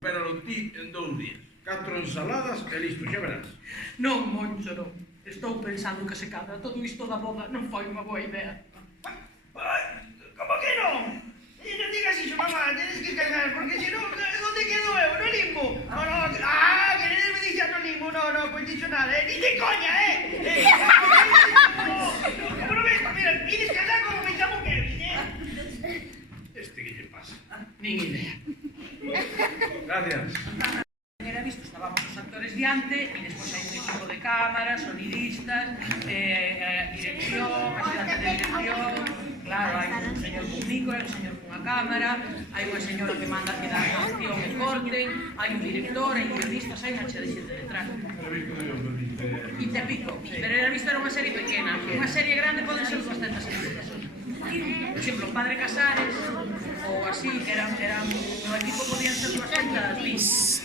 Pero ti en 2 días. 4 ensaladas e listo, xa verás. Non, Moncho, non. Estou pensando que se cadra todo isto da boda non foi unha boa idea. Como que non? E non digas iso, mamá, tenes que cagar, porque se non, onde quedo eu? No limbo? Queredes me deixar no limbo? No, pois dixo nada, ni de coña, Como ves, mira, ides casar como me chamo Kevin, Este que lle pasa. Nin idea. Gracias. Era visto, estábamos os actores diante e despois hai un equipo de cámaras, sonidistas, dirección, axudante de dirección, claro, hai un señor cun micro, hai un señor cunha cámara, hai unha señora que manda que dá a acción e corten, hai un director, hai guionistas, hai unha chea de xente detrás. E te pico, pero era visto era unha serie pequena, unha serie grande poden ser 200 personas. Por exemplo, Padre Casares, ou así, que eran, no equipo podían ser 200 bis.